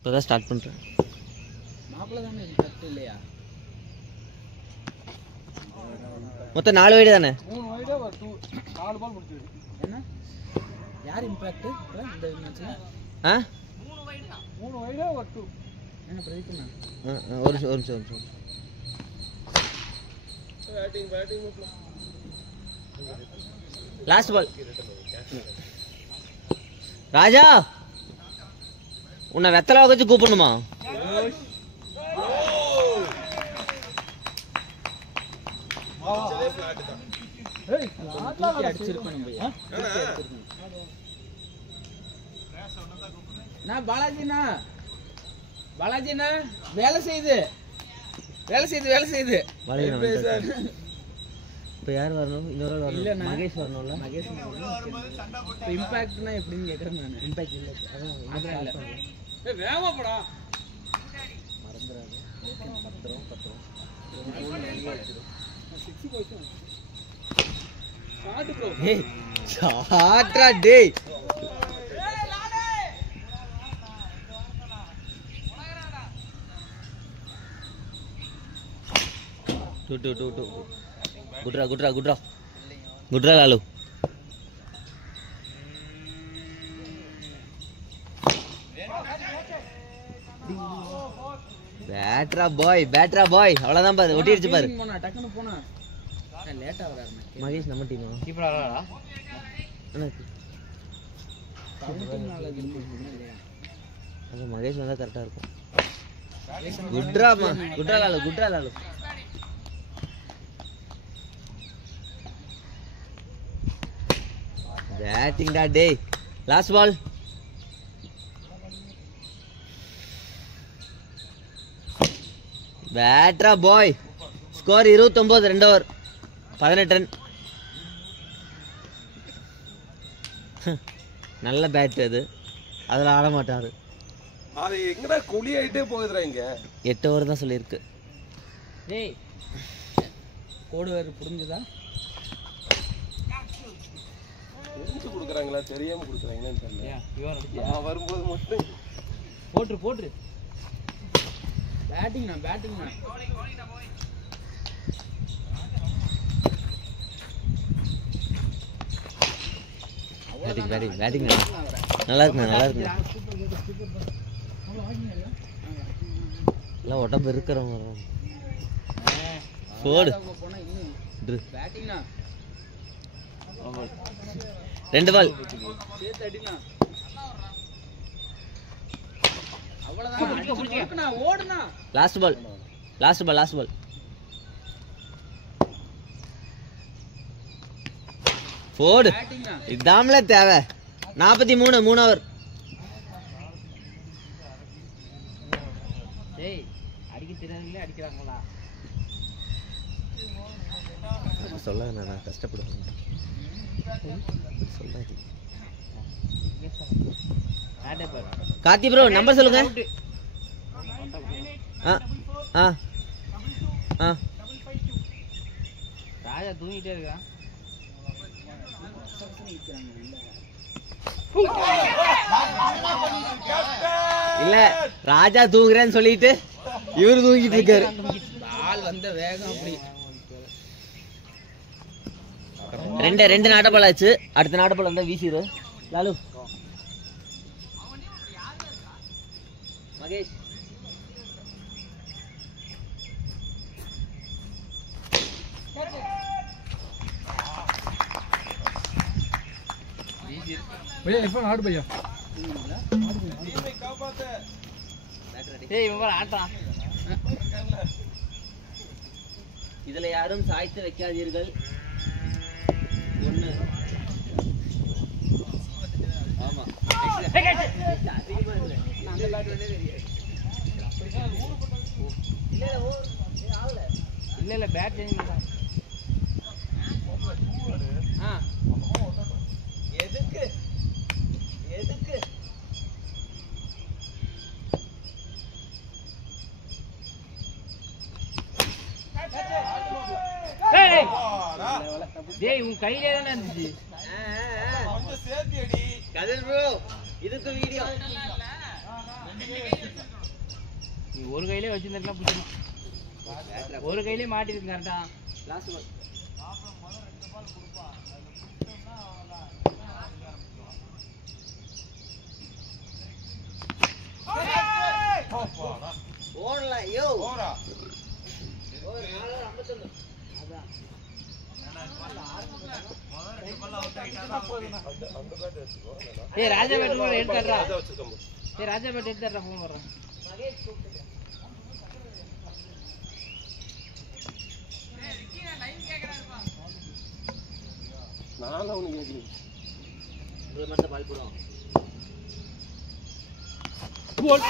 இப்போதான் ஸ்டார்ட் பண்ணுறேன். மாப்பிள்ள தானே இம்பாக்ட் இல்லையா? மொத்தம் 4 வைடு தானே? 3 வைடா 4 பால் முடிச்சிரு. என்ன யார் இம்பாக்ட் இந்த மேட்ச்ல? 3 வைடா 2 என்ன பிரதீப்னா? ஒரு நிமிஷம் பேட்டிங் லாஸ்ட் பால். ராஜா உன்னை வெத்தலை வச்சு கூப்பிடணுமா? பாலாஜினா வேலை செய்யுது. இப்போ யார் வரணும்? இன்னொரு ஆள் வரணும். மகேஷ் வரணும்ல. மகேஷ் இம்பாக்ட்னா எப்படின்னு கேட்குறேன் நான். இம்பாக்ட் இல்லை, அதான் இல்லை. வேகமாப்படா மறந்துடாது. பத்திரம் ஷாட்ரா டேய். டூ குட்ரா லாலு. பேட்ரா பாய் அவ்வளவுதான் பாரு, ஒட்டிடுச்சு பாரு. டக்குனு போனா லேட்டா வராரு. மகேஷ் நம்ம டீமா கீப்பர் ஆளாடா. அது மகேஷ் வந்தா கரெக்டா இருக்கும். குட்ரா லாலு. பேட்டிங் டா டேய். Last ball. பேட்ரா பாய். Score 29, 2 over 18 run. நல்ல பேட் அது. அதில் ஆட மாட்டாரு. அது எங்கடா குழி ஆயிட்டே போகுதுடா. இங்க 8 ஓவர் தான் சொல்லியிருக்கு. டேய் கோடு வேறு புரிஞ்சுதா? தெரிஞ்சு கொடுக்குறாங்களா தெரியாம கொடுக்குறாங்களான்னு தெரியல. நான் வரும்போது மட்டும் போட்ரு பேட்டிங்னா பேட்டிங் நல்லா இருக்குண்ணா. எல்லாம் உடம்பு இருக்கிறவங்க போடு. 2 பால். Last ball. போடு. இதாமல தேவை. 43, 3 ஓவர். அடிக்க தெரியாதவங்களே அடிக்கிறாங்களா? சொல்ல நான் கஷ்டப்படுவேன். கார்த்தி ப்ரோ நம்பர் சொல்லுங்க. ராஜா தூங்கிட்டே இருக்கா. இல்ல ராஜா தூங்குறேன்னு சொல்லிட்டு இவரு தூங்கிட்டு இருக்காரு. பால் வந்த வேகம் அப்படி. 2 நாட்டபால் ஆச்சு. அடுத்த நாட்டபால் வந்தா வீசிடு லாலு. மகேஷ் भैया इरफान आउट भैया. இதுல யாரும் சாய்த்து வைக்காதீர்கள். ஒண்ணு ஆமா இல்ல பேட் எதுக்கு டேய் உன் கையிலே தான இருந்துச்சு. வந்து சேத்தியடி கதிர் ப்ரோ இதுக்கு வீடியோ நீ ஒரு கையிலே வச்சிருந்தா பிடிச்சிடும். ஒரு கையிலே மாட்டிருக்கு கரெக்டா. லாஸ்ட் பால் ஓடல யோ ஓரா ஒரு 4:51 அதான் ஏய் ராஜா பேட் எடுத்துறா. ஏய் ராஜா பேட் எடுத்துறா ஃபோன் வர்றேன். மகேஷ் கூப்பிடு. ஏய் விக்கினா லைன் கேக்குறாருப்பா. நான் அவனுக்கு கேக்குறேன். இது மட்டும் பால் போடுவோம். கோல்.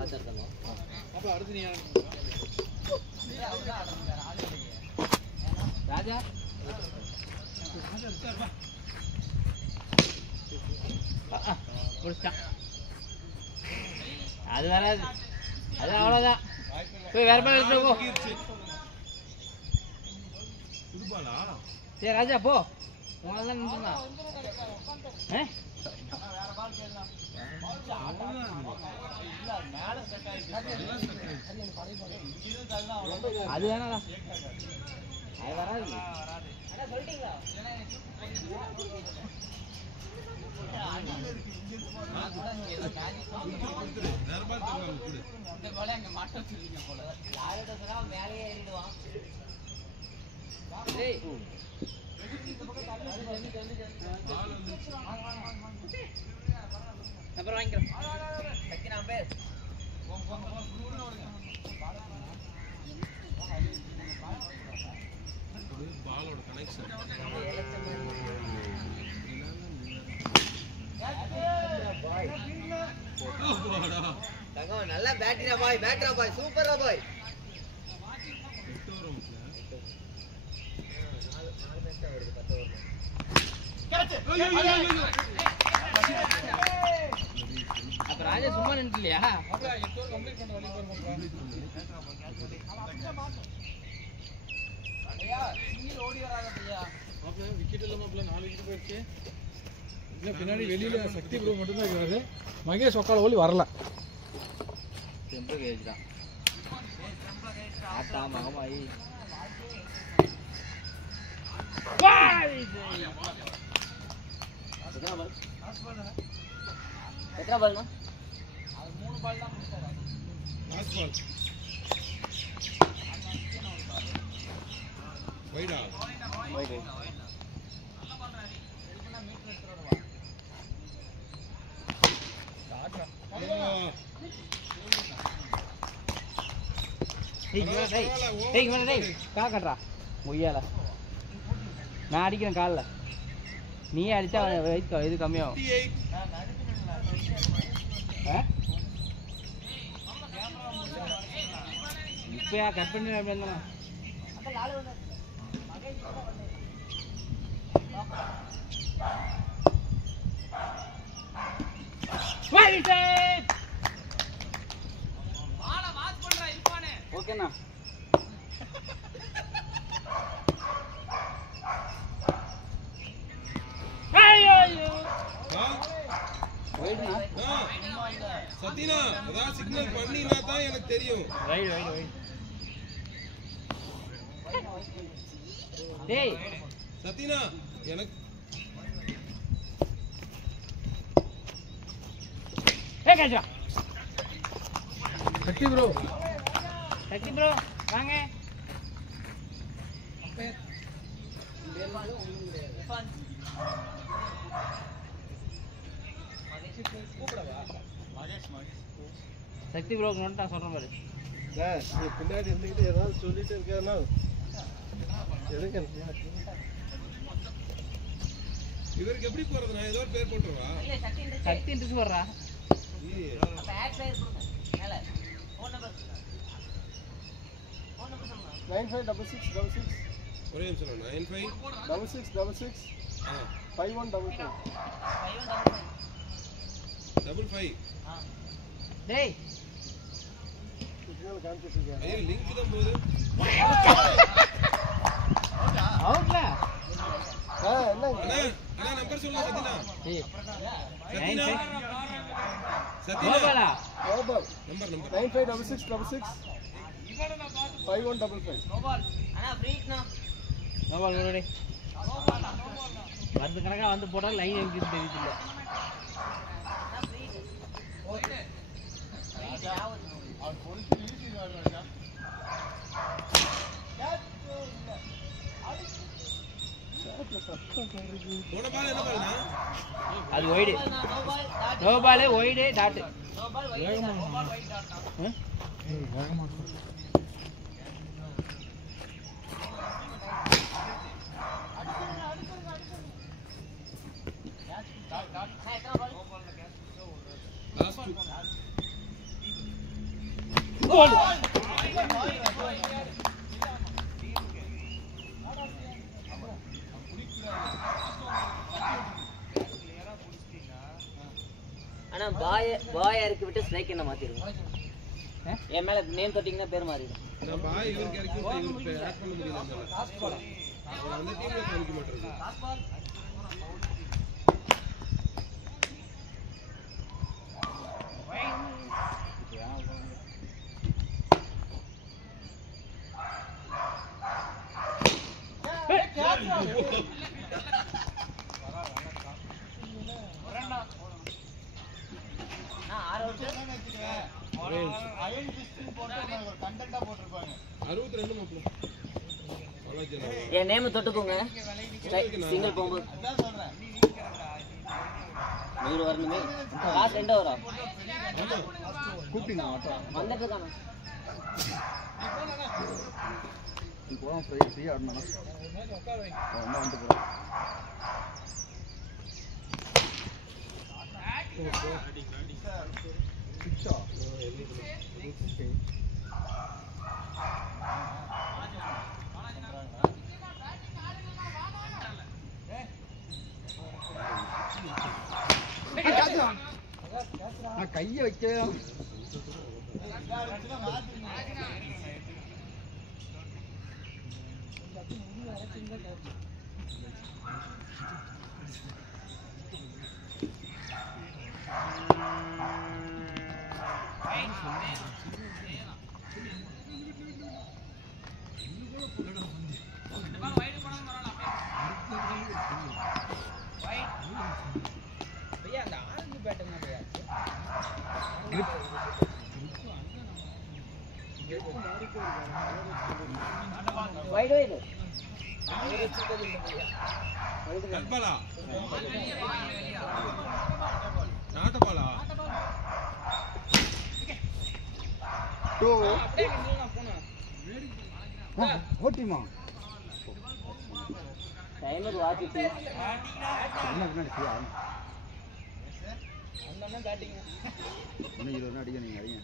பாத்துறதமா. அப்ப அடுத்து நீ ராஜா அது வராது. அது அவ்வளவுதான். போய் வேற பால் எடுத்து போ. சரி ராஜா போ. உங்களதான் நின்றுனா அது வேணாடா. அது வராது. அப்புறம் வாங்கிக்கிறோம். பாலோட கனெக்ஷன் தங்கம் நல்ல பேட்டரியா பாய், பேட்டரா பாய், சூப்பரா பாய். அப்ப ராஜா சும்மா நின்று இல்லையா? பின்னாடி வெளியில சக்தி ப்ரோ மட்டும் தான் இருக்காரு. மகேஷ் ஒக்கால ஓலி வரல. டெம்பர் கேஜ் தான். ஆட்டா மகமாயி. எத்தனை பால்னா? அது 3 பால் தான் முடிச்சாரு. லாஸ்ட் பால் வைடா வைட். நல்ல பால் ராணி. எதுக்குன்னா மீட்டர் எடுத்துட்டு வா. டாடா. காக்கட்றா மொய்யால நான் அடிக்கிறேன் காலில். நீயே அடிச்சா வெயிட் இது கம்மியாகும். இப்பயா கட் பண்ணி இருந்தா ஓகேண்ணா. சத்தினா அதான் சிக்னல் பண்ணினா தான் எனக்கு தெரியும். Right right right. டேய் சத்தினா எனக்கு ஏ கேட்றா. சக்தி ப்ரோ வாங்க. சக்தி ப்ரோ நோட்டா சொல்றேன் பாரு. பின்னாடி இருந்துக்கிட்டு ஏதாவது சொல்லிட்டு இருக்கா எதுக்கு இவருக்கு எப்படி போறது? நான் ஏதோ ஒரு பேர் போட்டுருவா. சக்தி இன்ட்ரெஸ்ட் போடுறா. ஒரே நிமிஷம் 956666 5155 55. டேய் ஐயோ லிங்க் தான் போகுது. அவுட்ல நம்பர் சொல்லுங்க சத்தினா. ஏய் சத்தினா. கோபாலா நம்பர் 956666 5155. கோபால் நோடி வருது கணக்கா வந்து போட்டா லைன் எங்க தெரியல. அது wide no ball wide dot கோல் ஆனா பாய் இறக்கி விட்டு ஸ்ட்ரைக் என்ன மாத்திருங்க. என் மேல நேம் தொட்டிங்கன்னா பேர் மாறிடும். நான் பாய் இவருக்கு இறக்கி விட்டு இவருக்கு ஆட் பண்ண முடியல. அந்த டீம்ல காமிக்க மாட்டேங்குது. என் நேம் தொட்டுக்கோங்க. சிங்கிள் போகும்போது 100 வரணுமே. காசு 2 வரும். வந்துட்டு இருக்கானே. கையை வைக்க வைட் வைட் கல்பாலா நாட்டபாலா ஓட்டிமா டைமர் வாட்சி என்ன பின்னாடி இன்னும் 20 அடிக்க நீங்க அடிங்க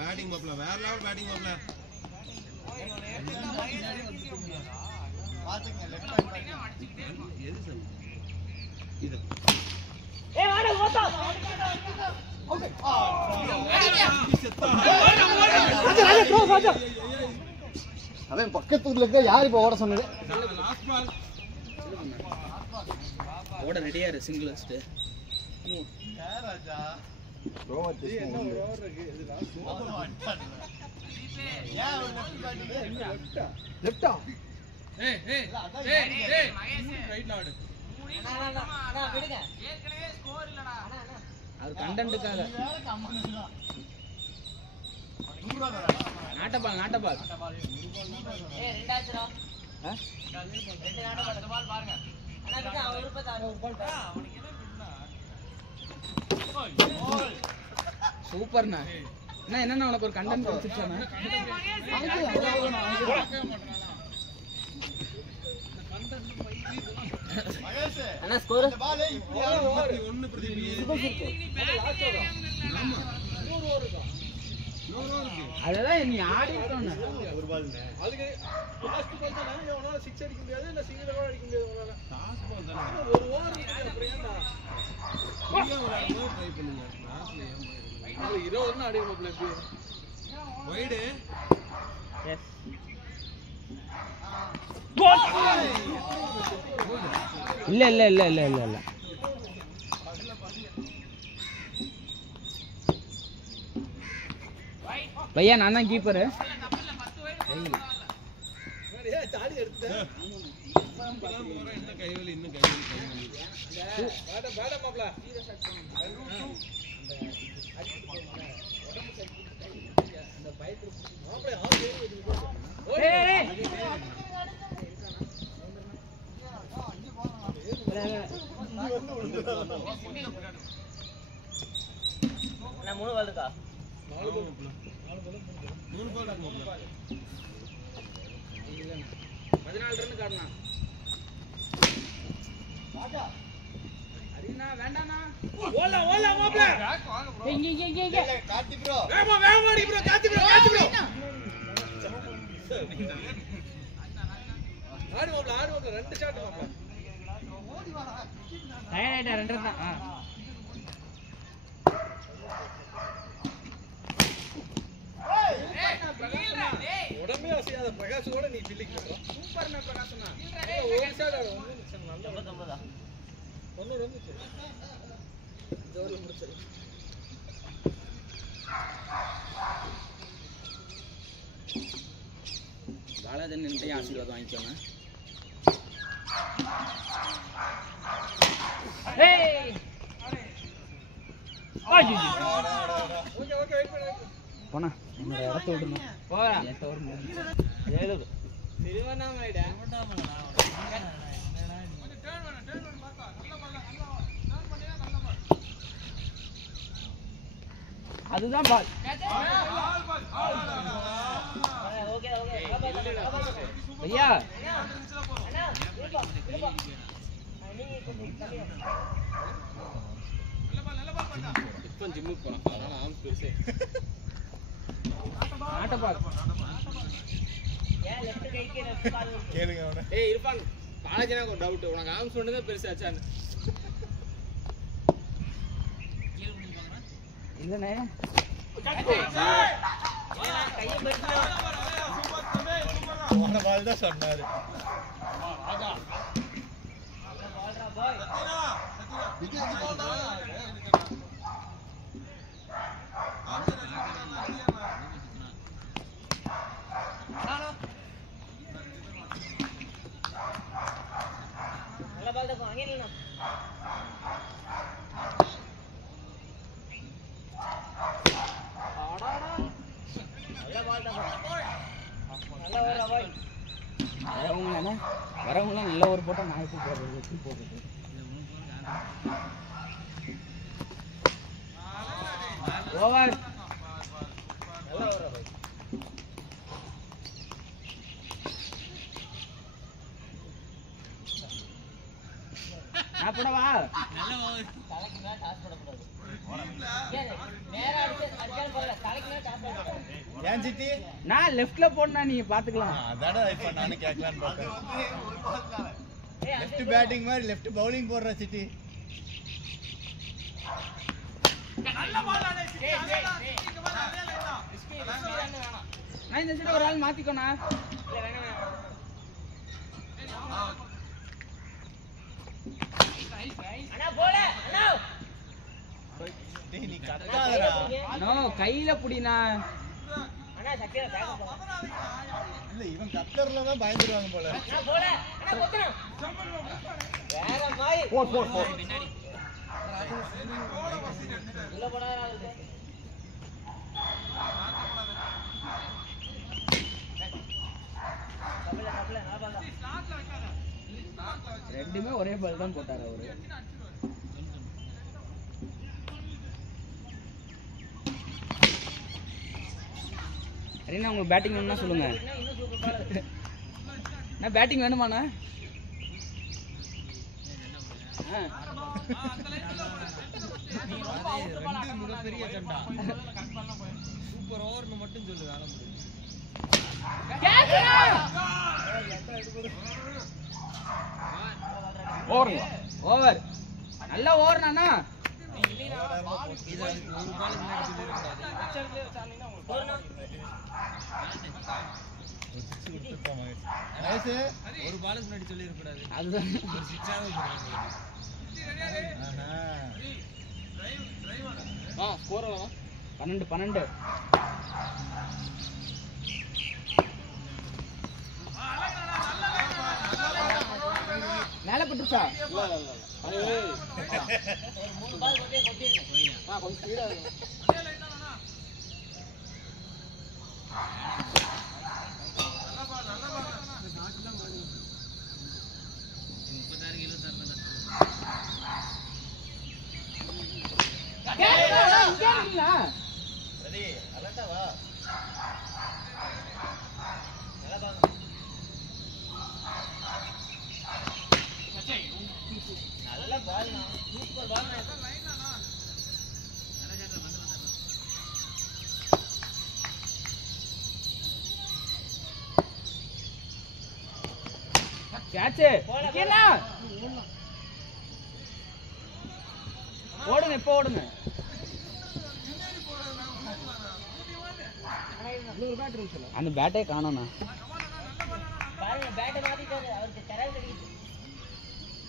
பேட்டிங் மாப்ள வேற லெவல் பேட்டிங் மாப்ள பாத்துங்க லெஃப்ட் ஹேண்ட் எது சார் இது ஏய் வாடா ஓட்டா ஓகே அவன் பக்கத்துல இருக்க யார் இப்ப ஓட சொன்னது லாஸ்ட் பால் ஓட ரெடியா இரு சிங்கிள் வச்சிட்டு ராஜா ரோவர் என்ன ஓவர் இருக்கு இது லாஸ்ட் ஏன் லெஃப்டா ஏய் மகேஷ் ரைட்ல ஆடு நான் விடுங்க ஏற்கனவே ஸ்கோர் இல்லடா அது கண்டென்ட்காக நாட்டபால் ஏய் ரெண்டாச்சுடா ரெண்டு நாட்டபால் இந்த பால் பாருங்க அண்ணா கிட்ட அவன் விருப்பத்தாரு அவனுக்கு எது விடுனா சூப்பர்ண்ணா என்ன என்னன்னா உனக்கு ஒரு கண்டென்ட் கொடுத்துட்டானே அண்ணா ஸ்கோர் இந்த பால் இப்படி 1 பிரதீப் ஆமா அதெல்லாம் நீ ஆடி இருக்கணும் ஒரு பால் அதுக்கு லாஸ்ட் பால் தானே அவனால 6 அடிக்க முடியாது இல்ல சிங்கிள் கூட அடிக்க முடியாது அவனால லாஸ்ட் பால் தானே ஒரு ஓவர் அப்புறம் ஏன்டா நீங்க ஒரு ஆள் ட்ரை பண்ணுங்க லாஸ்ட்ல ஏன் போயிடுங்க 20 ரன் அடிக்கணும் ப்ளே வைட் எஸ் இல்ல இல்ல இல்ல இல்ல இல்ல இல்ல பையா நான் தான் கீப்பரு மூணு வாளுக்கா 14 ரன் காரணா அரினா வேண்டானா ஓல ஓல மாப்ள இங்க கார்த்தி ப்ரோ வேகமா அடி ப்ரோ கார்த்தி ப்ரோ ஆடு மாப்ள ரெண்டு ஷாட் மாப்ள டயர்ட் ஆயிட்டா ரெண்டு தான் உடம்பே அசையாத பிரகாஷ் கூட நீ பில்லிங் பண்ற சூப்பர் மே பிரகாஷ்னா ஒரு ஷாட் ஆடு நல்ல 99 90 வந்துச்சு ஜோர்ல முடிச்சது பாலாஜன் நின்னுட்டு ஆசீர்வாதம் வாங்கிக்கோங்க ஏய் ஓகே வெயிட் பண்ணு போனா என்னோட இடத்த விடுங்க போடா எட்ட ஒரு ஏழுது திருவண்ணாமலைடா அதுதான் பால் ஓகே ஓகே ஐயா இப்போ ஜிம்முக்கு போறேன் அதனால ஆம்ஸ் பெருசே ஆட்ட பால் ஏன் லெஃப்ட் கைக்கு லெஃப்ட் கால் கேளுங்க அவன ஏய் இருப்பான் பாலாஜினா ஒரு டவுட் உனக்கு ஆம்ஸ் ஒண்ணு தான் பெருசாச்சான்னு இல்லனே கையை பெருசா போன பால் தான் சொன்னாரு நல்ல பால் தான் அங்கே இல்லனா நல்ல பால் தான் நல்ல ஓவர் அவாய்ட் வரவங்க நல்ல ஒரு போட்டா நான் எப்படி போடுறது எப்படி போடுறது ஓவர் நல்ல ஓவர் அவாய்ட் நான் போடவா நல்ல ஓவர் தலைக்கு மேல டாஸ் போடக்கூடாது நேரா அடிச்சாலும் போகல தலைக்கு மேல டாஸ் போடக்கூடாது ஏன் சிட்டி நான் லெஃப்ட்ல போடுனா நீங்க பாத்துக்கலாம் அதாடா இப்ப நானும் கேட்கலான்னு பார்த்தேன் ஏய் லெஃப்ட் பேட்டிங் மாதிரி லெஃப்ட் பவுலிங் போடுற சிட்டி நான் இந்த சைடு ஒரு ஆள் மாத்திக்கோண்ணா இல்ல வேணாம் அண்ணா போல அண்ணா டேய் நீ கட்டாதடா நோ கையில புடினா அண்ணா சக்தியா பேக் போ இல்ல இவன் கத்தர்ல தான் பயந்துருவாங்க போல அண்ணா போல அண்ணா கொத்துறோம் வேற மாதிரி போட் உள்ள போடாத ஆளு தப்பல நான் பால் தான் ரெண்டுமே ஒரே பால் தான் போட்டாரு அவரு சரிண்ணா உங்களுக்கு பேட்டிங் வேணும்னா சொல்லுங்க இன்னும் சூப்பர் பால் நான் பேட்டிங் வேணுமாண்ணா சூப்பர் ஓவர்னு மட்டும் சொல்லு வேலை முடியும் ஓவர் நல்ல ஓவர் நானா இது அதுக்கு ஒரு பால் முன்னாடி சொல்லிருக்கூடாது ஒரு பாலுக்கு முன்னாடி சொல்லிட கூடாது. அதுதான் ஒரு சிக்ஸாவது ஸ்கோர் எவ்வளோ? 12 மேல பட்டுச்சா? கொஞ்சம் ஸ்பீடாக இருக்கும். ஓடுங்க இப்போ ஓடுங்க. அந்த பேட்டே காணோண்ணா. பேட்டை மாத்திட்டாரு அவருக்கு கரண்ட் அடிக்குது.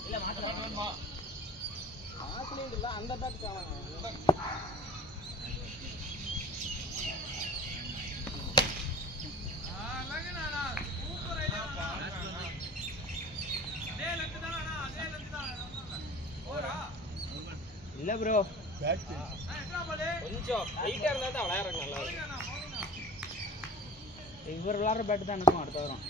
இல்ல மாத்தலாம் அந்த பேட் காணாங்க. இல்ல ப்ரோ கொஞ்சம் ஹைட்டாக இருந்தால் தான் விளையாடுறது நல்லா இருக்கும். இவர் விளாட்ற பேட்டு தான் எனக்கும் அடுத்த வரும்.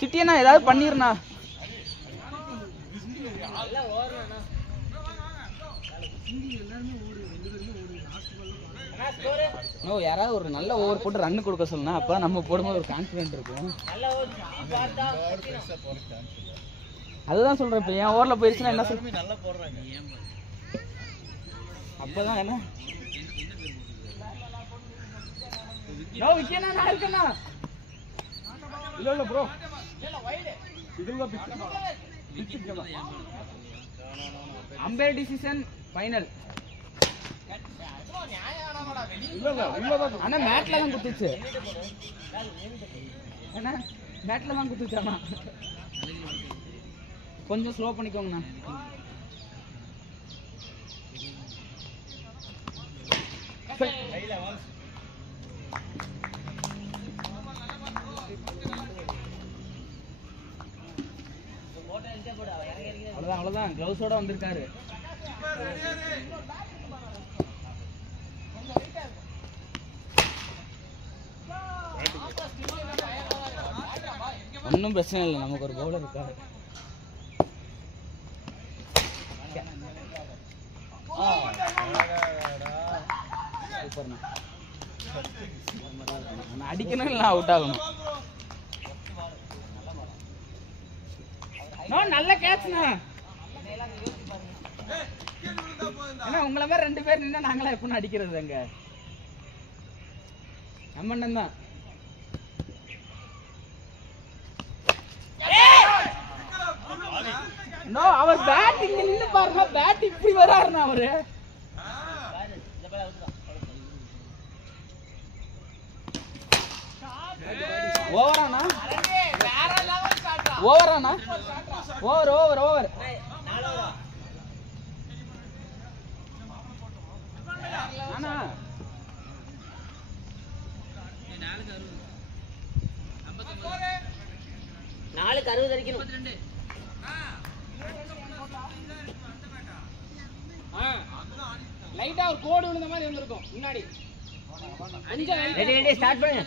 சிட்டியண்ணா ஏதாவது பண்ணிருண்ணா. நோ யாராவது ஒரு நல்ல ஓவர் போட்டு ரன் கொடுக்க சொல்லணும். அப்போ நம்ம போடும்போது ஒரு கான்ஃபிடென்ட் இருக்கும். அதுதான் சொல்றேன். இப்போ என் ஓவரில் போயிடுச்சுன்னா என்ன சொல்ற? நல்லா போடுறாங்க. அப்போதான் என்ன நோ விக்கேனா நான் இருக்கேண்ணா. இல்லை ப்ரோ அம்பையர் டிசிஷன் ஃபைனல். ஆனா மேட்ல தான் குத்துச்சு. என்ன மேட்ல தான் குத்துச்சாமா. கொஞ்சம் ஸ்லோ பண்ணிக்கோங்கண்ணா. அவ்வளவுதான் அவ்வளவுதான். கிளவுஸோட வந்திருக்காரு. ஒன்றும் பிரச்சனை இல்லை. நமக்கு ஒரு பவுலர் இருக்காரு. அடிக்கணும் இல்லை அவுட் ஆகணும். நல்ல கேட்ச்ண்ணா. ஏன்னா உங்களை மாதிரி 2 பேர் நின்னா நாங்களா எப்படின்னு அடிக்கிறது? அங்க நம்ம அண்ணன் தான். அவர் பேட் இங்க நின்னு பாருங்க. பேட் இப்படி வராருண்ணா அவரு. ஓவரானா ஓவரானா ஓவர் ஓவர் ஓவர். ஆனா 4-60 அடிக்கணும். லைட்டா ஒரு கோடு விழுந்த மாதிரி வந்திருக்கும் முன்னாடி. ரெடி ரெடி ஸ்டார்ட் பண்ணுங்க.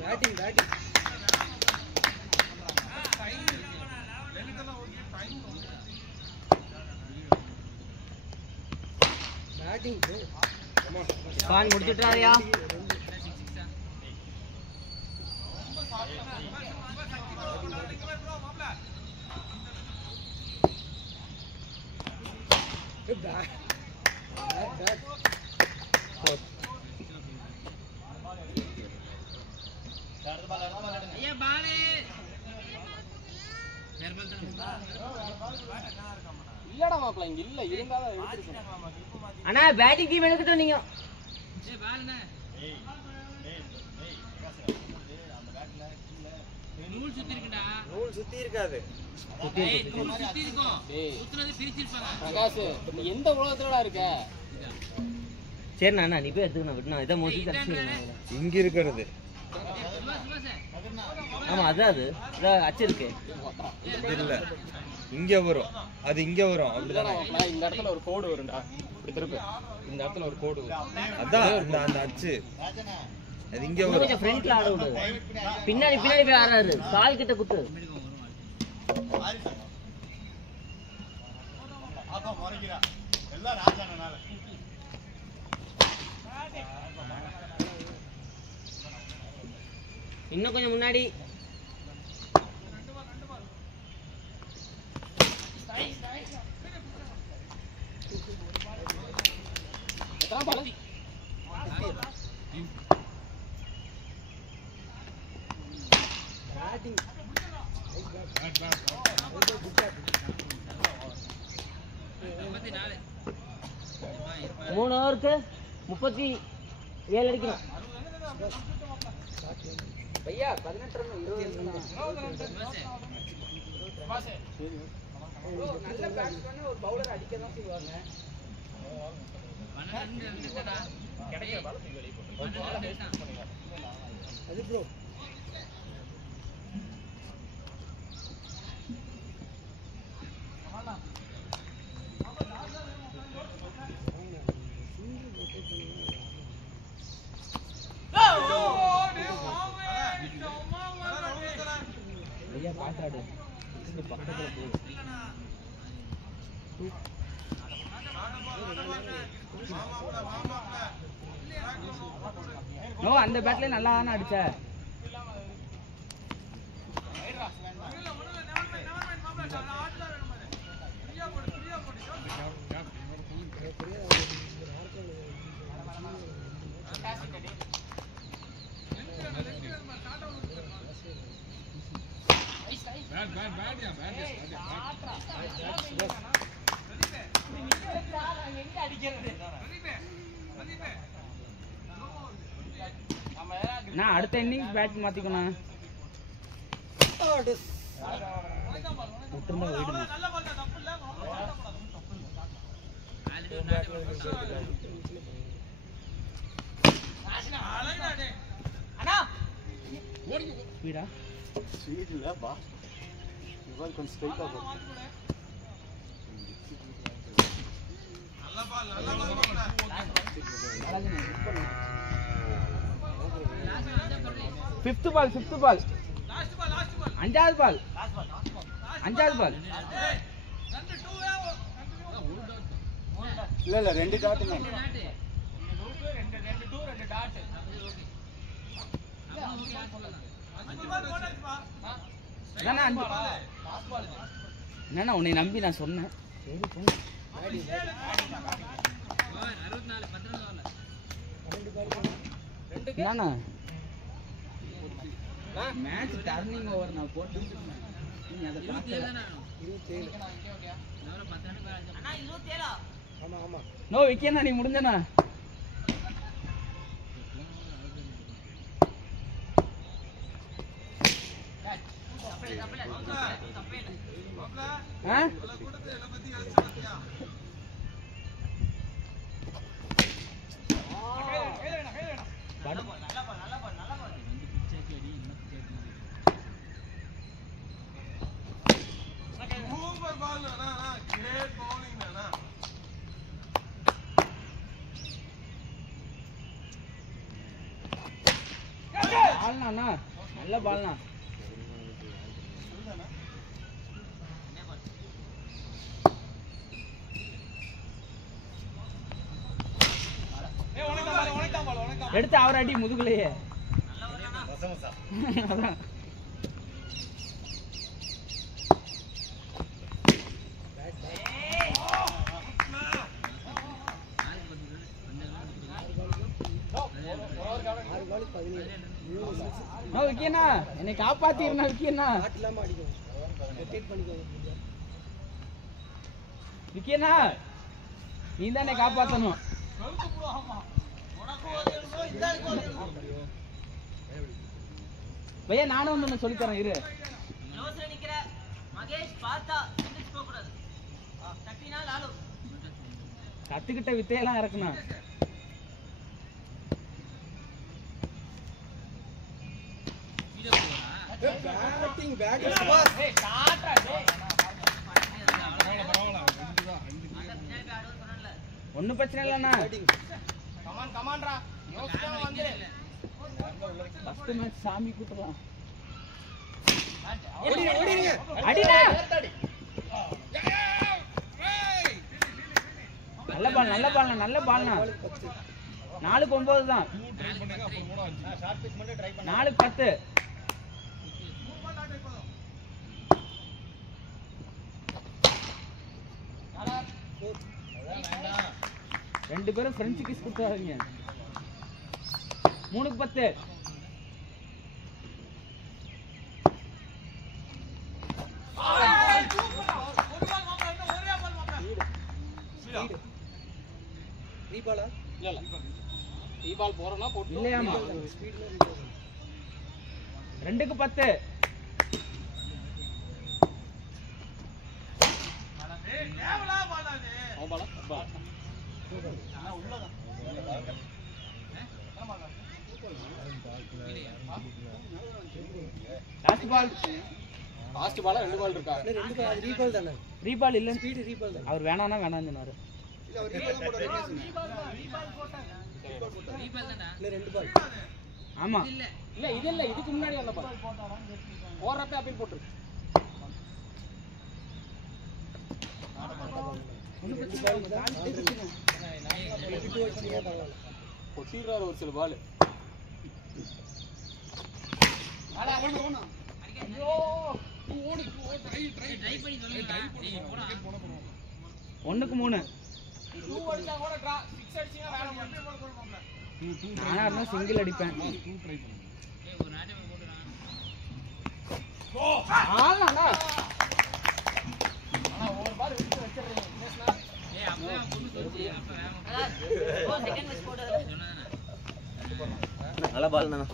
பேட்டிங் பேட்டிங் பேட்டிங் ஸ்பான் முடிச்சிட்டாரியா? இல்லடா மாப்ள இங்க இல்ல இருந்தாலும் எடுத்துறேன். அண்ணா பேட்டிங் டீம் எடுக்கட்டும் நீங்க. ஏய் பால்ண்ணே. நூல் சுத்தி இருக்குடா. நூல் சுத்தி இருக்காது. ஏய் நூல் சுத்தி இருக்கும். சுத்துனது பிரிச்சிருப்பாங்க. பிரகாஷ் நீ எந்த உலகத்துலடா இருக்க? சரி அண்ணா நீ போய் எடுத்துக்கணும் விட்டுனா இத மோசி தள்ளி. இங்க இருக்கிறது. ஆமா அதான் அது. இத அச்சு இருக்கு. இல்ல. இங்க வரும். அது இங்க வரும். அப்படிதான். இந்த இடத்துல ஒரு கோடு வரும்டா. இப்படி திருப்பு. இந்த இடத்துல ஒரு கோடு வரும். அதான் அந்த அச்சு. அது இங்க வரும். கொஞ்சம் ஃப்ரண்ட்ல ஆட விடு. பின்னாடி போய் ஆறாரு. கால் கிட்ட குத்து. அப்பா முறைக்கிறா எல்லாம் ராஜானால இன்னும் கொஞ்சம் முன்னாடி. எத்தனை பால்? மூணு ஓவருக்கு 37 அடிக்கணும். ஐயா 18 ரன் 20 ரன். நல்ல பேட்ஸ்மேன் ஒரு பவுலர் அடிக்க தான் செய்வாங்க. அது ப்ரோ ஐயா பாத்தாடு இந்த பக்கத்துல போ. நோ அந்த பேட்ல நல்லா தான அடிச்ச. நான் அடுத்த இன்னிங்ஸ் பேட் மாத்திக்கணும். ஸ்பீடா ஸ்வீட் இல்ல பா இவால் கொஞ்சம் ஸ்ட்ரைட்டா போ. ஃபிஃப்த் பால் அஞ்சாவது பால் இல்ல இல்ல ரெண்டு டாட் தான். என்னண்ணா உன்னை நம்பி நான் சொன்னேன். என்னண்ணா மேட்ச் டர்னிங் ஓவர் நான் போட்டு நீங்க அதை பார்க்கல. 27 நோ விக்கேண்ணா நீ முடிஞ்சண்ணா. பால்னா நல்ல பால்னா. எடுத்து அவர் அடி முதுகுலையே. அதான் விக்கியண்ணா என்னை காப்பாத்திருந்தா விக்கியண்ணா. விக்கியண்ணா நீ தானே காப்பாற்றணும். பையா நானும் வந்து சொல்லித்தரேன் இரு. க்ளோஸ்ல நிக்கிற மகேஷ் பார்த்தா சிங்கிள்ஸ் போக கூடாது. தட்டினால் ஆளு. கத்துக்கிட்ட வித்தையெல்லாம் இறக்கணும். பேட்டிங் பேட்டிங் பாஸ் ஒன்னும் பிரச்சனை இல்லண்ணா. ஃபர்ஸ்ட் மேட்ச் சாமி கூட்டலாம். அடிடா. நல்ல பால் நல்ல பால்னா 4-9 தான். 4-10. ரெண்டு பேரும் ஃப்ரெஞ்சு கிஸ் கொடுத்தாருங்க. 3-10. ரீபாலா இல்ல ரீபால் போறோம்னா போட்டு இல்லையாமா 2-10. Last ball. லாஸ்ட் பாலா 2 பால் இருக்கா? ரெண்டு பால் ரீபால் தானே. ரீபால் இல்ல. ஸ்பீட் ரீபால் தான். அவர் வேணாம்னா வேணாம்னு சொன்னாரு. இல்ல அவர் ரீபால் தான் போட்டாரு. இல்ல ரெண்டு பால். ஆமா இல்ல இது இல்ல இதுக்கு முன்னாடி வந்த பால் போறப்ப அப்பீல் போட்டு கொட்டிடுறாரு ஒரு சில பால். ஒண்ணுக்கு 3. நானா இருந்தா சிங்கிள் அடிப்பேன். செகண்ட் மிஸ் போடுறது. நல்ல பால் தானே.